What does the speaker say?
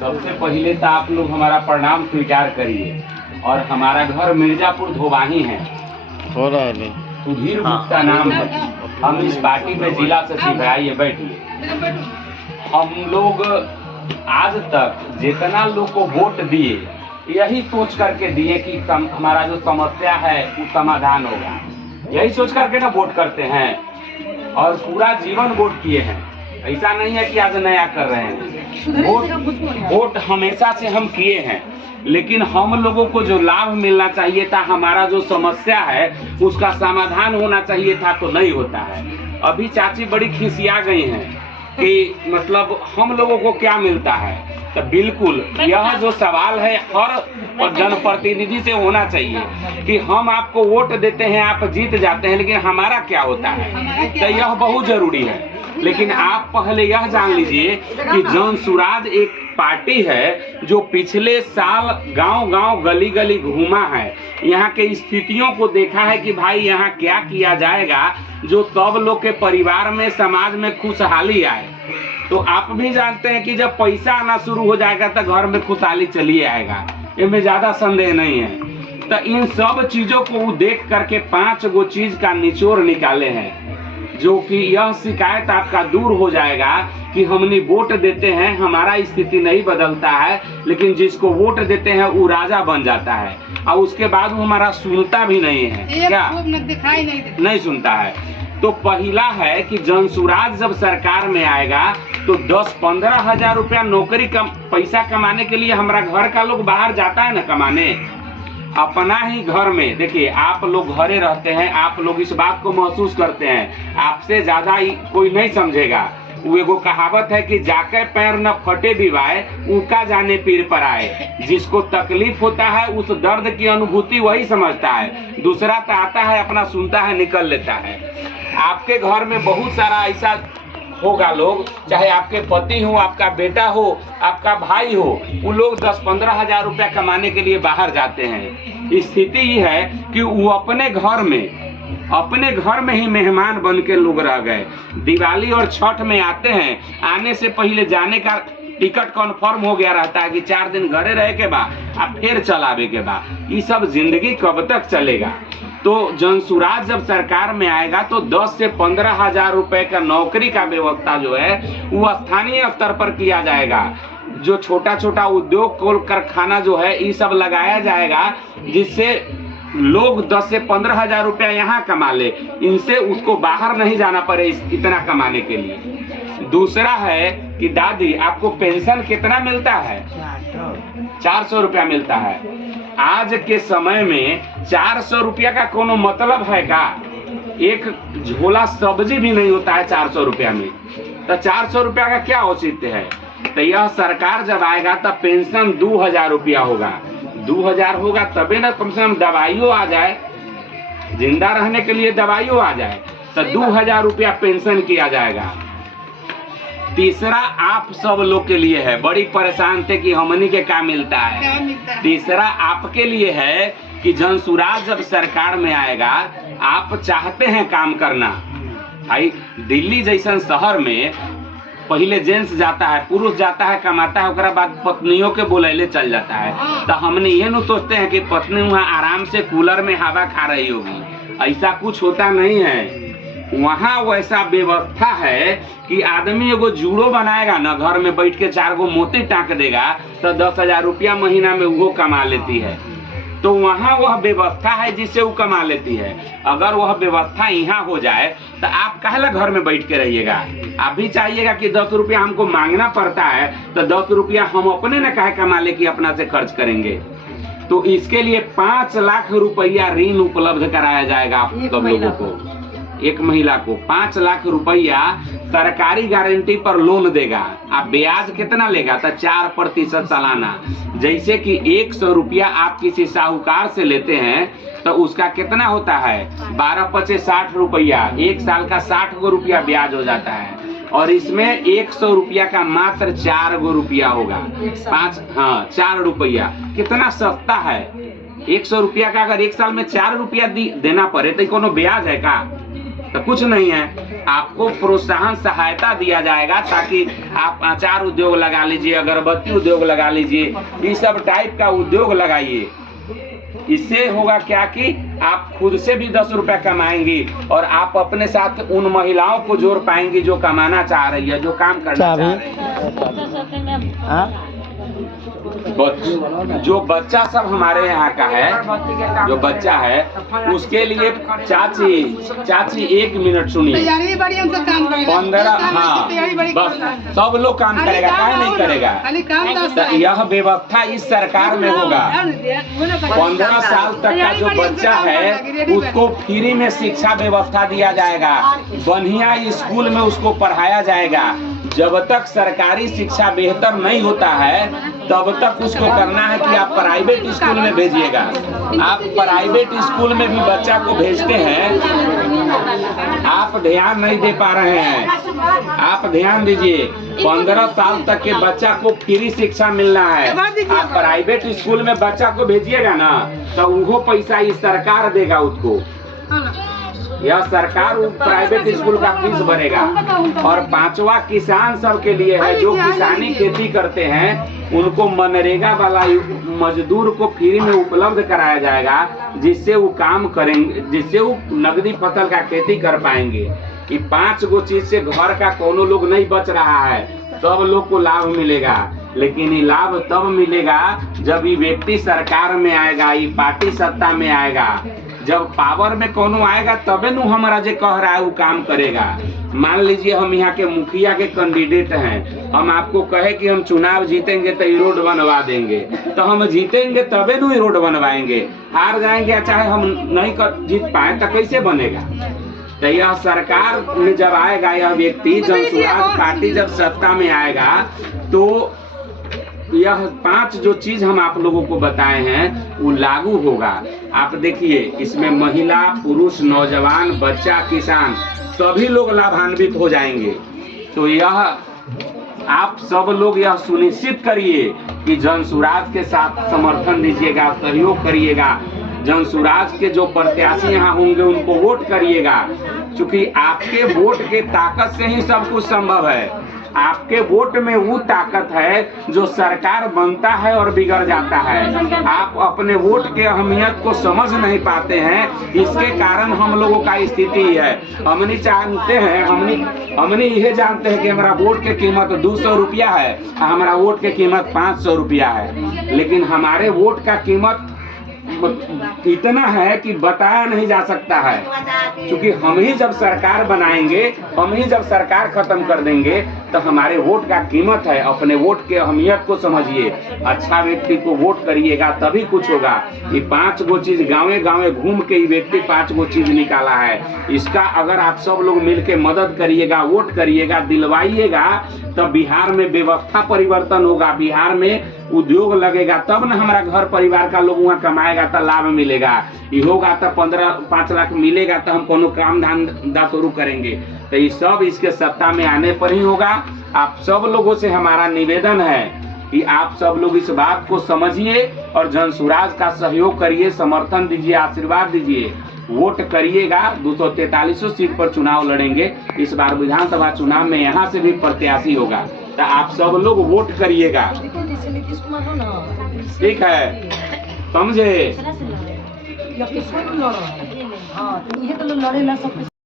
सबसे पहले तो आप लोग हमारा प्रणाम स्वीकार करिए। और हमारा घर मिर्जापुर धोबाही है, हो रहा है। सुधीर गुप्ता नाम है। हम इस पार्टी में जिला सचिव है। आइए बैठिए। हम लोग आज तक जितना लोग को वोट दिए, यही सोच करके दिए कि हमारा जो समस्या है वो समाधान होगा। यही सोच करके ना वोट करते हैं और पूरा जीवन वोट किए हैं। ऐसा नहीं है कि आज नया कर रहे हैं। वोट हमेशा से हम किए हैं, लेकिन हम लोगों को जो लाभ मिलना चाहिए था, हमारा जो समस्या है उसका समाधान होना चाहिए था, तो नहीं होता है। अभी चाची बड़ी खिसिया गई हैं कि मतलब हम लोगों को क्या मिलता है। तो बिल्कुल यह जो सवाल है हर जनप्रतिनिधि से होना चाहिए कि हम आपको वोट देते हैं, आप जीत जाते हैं, लेकिन हमारा क्या होता है। तो यह बहुत जरूरी है। लेकिन आप पहले यह जान लीजिए कि जन सुराज एक पार्टी है जो पिछले साल गांव-गांव गली-गली घूमा है, यहाँ के स्थितियों को देखा है कि भाई यहाँ क्या किया जाएगा जो सब लोग के परिवार में, समाज में खुशहाली आए। तो आप भी जानते हैं कि जब पैसा आना शुरू हो जाएगा तो घर में खुशहाली चली आएगा, इनमें ज्यादा संदेह नहीं है। तो इन सब चीजों को वो देख करके 5 गो चीज का निचोड़ निकाले हैं, जो कि यह शिकायत आपका दूर हो जाएगा कि हमने वोट देते हैं, हमारा स्थिति नहीं बदलता है, लेकिन जिसको वोट देते हैं वो राजा बन जाता है और उसके बाद वो हमारा सुनता भी नहीं है। क्या दिखाई नहीं सुनता है। तो पहला है कि जनसुराज जब सरकार में आएगा तो 10-15 हजार रुपया नौकरी पैसा कमाने के लिए हमारा घर का लोग बाहर जाता है ना कमाने, अपना ही घर में। देखिए आप लोग घरे रहते हैं, आप लोग इस बात को महसूस करते हैं, आपसे ज्यादा कोई नहीं समझेगा। वो एगो कहावत है कि जाके पैर न फटे विवाय, उका जाने पीर पर आए। जिसको तकलीफ होता है उस दर्द की अनुभूति वही समझता है, दूसरा तो आता है अपना सुनता है निकल लेता है। आपके घर में बहुत सारा ऐसा होगा लोग, चाहे आपके पति हो, आपका बेटा हो, आपका भाई हो, वो लोग 10-15 हजार रुपया कमाने के लिए बाहर जाते हैं। स्थिति ये है कि वो अपने घर में ही मेहमान बन के लोग रह गए। दिवाली और छठ में आते हैं, आने से पहले जाने का टिकट कन्फर्म हो गया रहता है कि 4 दिन घरे रहे के बाद अब फिर चलावे के बाद। ये सब जिंदगी कब तक चलेगा। तो जनसुराज जब सरकार में आएगा तो 10 से 15 हजार रुपए का नौकरी का व्यवस्था जो है वो स्थानीय स्तर पर किया जाएगा। जो छोटा छोटा उद्योग कारखाना जो है ये सब लगाया जाएगा, जिससे लोग 10 से 15 हजार रुपया यहाँ कमा ले, इनसे उसको बाहर नहीं जाना पड़े इतना कमाने के लिए। दूसरा है कि दादी आपको पेंशन कितना मिलता है? 400 रुपया मिलता है। आज के समय में 400 रुपया का कोनो मतलब है का? एक झोला सब्जी भी नहीं होता है 400 रुपया में। तो 400 रुपया का क्या औचित्य है। तो यह सरकार जब आएगा तब पेंशन 2000 रुपया होगा। 2000 होगा तबे ना कम से कम दवाइयों आ जाए, जिंदा रहने के लिए दवाइयों आ जाए। तो 2000 रुपया पेंशन किया जाएगा। तीसरा आप सब लोग के लिए है, बड़ी परेशान थे कि हमनी के क्या मिलता है। तीसरा आपके लिए है कि जनसुराज जब सरकार में आएगा, आप चाहते हैं काम करना। भाई दिल्ली जैसन शहर में पहले जेंट्स जाता है, पुरुष जाता है कमाता है, उसके बाद पत्नियों के बोलैले चल जाता है। तो हमने ये न सोचते हैं कि पत्नी वहाँ आराम से कूलर में हवा खा रही होगी, ऐसा कुछ होता नहीं है। वहाँ वैसा व्यवस्था है कि आदमी एगो जूड़ो बनाएगा ना, घर में बैठ के 4 गो मोती टाँक देगा तो 10,000 रुपया महीना में वो कमा लेती है। तो वहाँ वह व्यवस्था है जिससे वो कमा लेती है। अगर वह व्यवस्था यहाँ हो जाए तो आप काहे ला घर में बैठ के रहिएगा। आप भी चाहिएगा कि 10 रुपया हमको मांगना पड़ता है तो 10 रुपया हम अपने न काहे कमा ले कि अपना से खर्च करेंगे। तो इसके लिए 5 लाख रुपया ऋण उपलब्ध कराया जाएगा आप सब लोगों को। एक महिला को 5 लाख रुपया सरकारी गारंटी पर लोन देगा। आप ब्याज कितना लेगा? तो 4% सालाना। जैसे कि 100 रुपया आप किसी साहूकार से लेते हैं तो उसका कितना होता है? 12×5 = 60 रुपया। 1 साल का 60 गो रुपया ब्याज हो जाता है। और इसमें 100 रुपया का मात्र 4 गो रुपया होगा। 4 रुपया कितना सस्ता है। 100 रुपया का अगर 1 साल में 4 रुपया देना पड़े तो कोनो ब्याज है का? तो कुछ नहीं है, आपको प्रोत्साहन सहायता दिया जाएगा ताकि आप अचार उद्योग लगा लीजिए, अगरबत्ती उद्योग लगा लीजिए, ये सब टाइप का उद्योग लगाइए। इससे होगा क्या कि आप खुद से भी 10 रुपए कमाएंगी और आप अपने साथ उन महिलाओं को जोड़ पाएंगी जो कमाना चाह रही है, जो काम करना चाह रही है। जो बच्चा सब हमारे यहाँ का है, जो बच्चा है उसके लिए चाची 1 मिनट सुनिए। 15 हाँ बस सब लोग काम करेगा, काहे नहीं करेगा। तो यह व्यवस्था इस सरकार में होगा। 15 साल तक का जो बच्चा है उसको फ्री में शिक्षा व्यवस्था दिया जाएगा, बढ़िया स्कूल में उसको पढ़ाया जाएगा। जब तक सरकारी शिक्षा बेहतर नहीं होता है तब तक उसको करना है कि आप प्राइवेट स्कूल में भेजिएगा। आप प्राइवेट स्कूल में भी बच्चा को भेजते हैं, आप ध्यान नहीं दे पा रहे हैं। आप ध्यान दीजिए, 15 साल तक के बच्चा को फ्री शिक्षा मिलना है। आप प्राइवेट स्कूल में बच्चा को भेजिएगा ना तो वो पैसा ये सरकार देगा उसको। यह सरकार प्राइवेट स्कूल का फीस भरेगा। और 5वां किसान सब के लिए है, जो किसानी खेती करते हैं उनको मनरेगा वाला मजदूर को फ्री में उपलब्ध कराया जाएगा, जिससे वो काम करेंगे, जिससे वो नगदी फसल का खेती कर पाएंगे। कि 5 गो चीज से घर का कोनो लोग नहीं बच रहा है, सब लोग को लाभ मिलेगा। लेकिन ये लाभ तब मिलेगा जब ये व्यक्ति सरकार में आएगा, ये पार्टी सत्ता में आएगा। जब पावर में कोनो आएगा तबे नु हमारा जे कह रहा है वो काम करेगा। मान लीजिए हम यहाँ के मुखिया के कैंडिडेट हैं, हम आपको कहे कि हम चुनाव जीतेंगे तो ये रोड बनवा देंगे, तो हम जीतेंगे तबे नु ये रोड बनवाएंगे। हार जाएंगे चाहे हम नहीं जीत पाए तो कैसे बनेगा। तो यह सरकार में जब आएगा, यह व्यक्ति जनसुराज पार्टी जब सत्ता में आएगा तो यह 5 जो चीज हम आप लोगों को बताए हैं वो लागू होगा। आप देखिए, इसमें महिला, पुरुष, नौजवान, बच्चा, किसान सभी लोग लाभान्वित हो जाएंगे। तो यह आप सब लोग यह सुनिश्चित करिए कि जनसुराज के साथ समर्थन दीजिएगा, सहयोग करिएगा। जनसुराज के जो प्रत्याशी यहाँ होंगे उनको वोट करिएगा, क्योंकि आपके वोट के ताकत से ही सब कुछ संभव है। आपके वोट में वो ताकत है जो सरकार बनता है और बिगड़ जाता है। आप अपने वोट के अहमियत को समझ नहीं पाते हैं, इसके कारण हम लोगों का स्थिति है। हमने जानते हैं, हमने यह जानते हैं कि हमारा वोट की कीमत 200 रुपया है, हमारा वोट की कीमत 500 रुपया है। लेकिन हमारे वोट का कीमत इतना है कि बताया नहीं जा सकता है, क्योंकि हम ही जब सरकार बनाएंगे, हम ही जब सरकार खत्म कर देंगे तो हमारे वोट का कीमत है। अपने वोट के अहमियत को समझिए, अच्छा व्यक्ति को वोट करिएगा तभी कुछ होगा। ये 5 गो चीज गाँव गाँव घूम के ये व्यक्ति 5 गो चीज निकाला है। इसका अगर आप सब लोग मिलके मदद करिएगा, वोट करिएगा, दिलवाइएगा, तब बिहार में व्यवस्था परिवर्तन होगा, बिहार में उद्योग लगेगा, तब न हमारा घर परिवार का लोग वहाँ कमाएगा तो लाभ मिलेगा। ये होगा तो 5 लाख मिलेगा तो हम कोनो काम धंधा शुरू करेंगे। तो ये सब इसके सत्ता में आने पर ही होगा। आप सब लोगों से हमारा निवेदन है कि आप सब लोग इस बात को समझिए और जनसुराज का सहयोग करिए, समर्थन दीजिए, आशीर्वाद दीजिए, वोट करिएगा। 243 सीट पर चुनाव लड़ेंगे इस बार विधानसभा चुनाव में, यहाँ से भी प्रत्याशी होगा। तो आप सब लोग वोट करिएगा, ठीक है, समझे।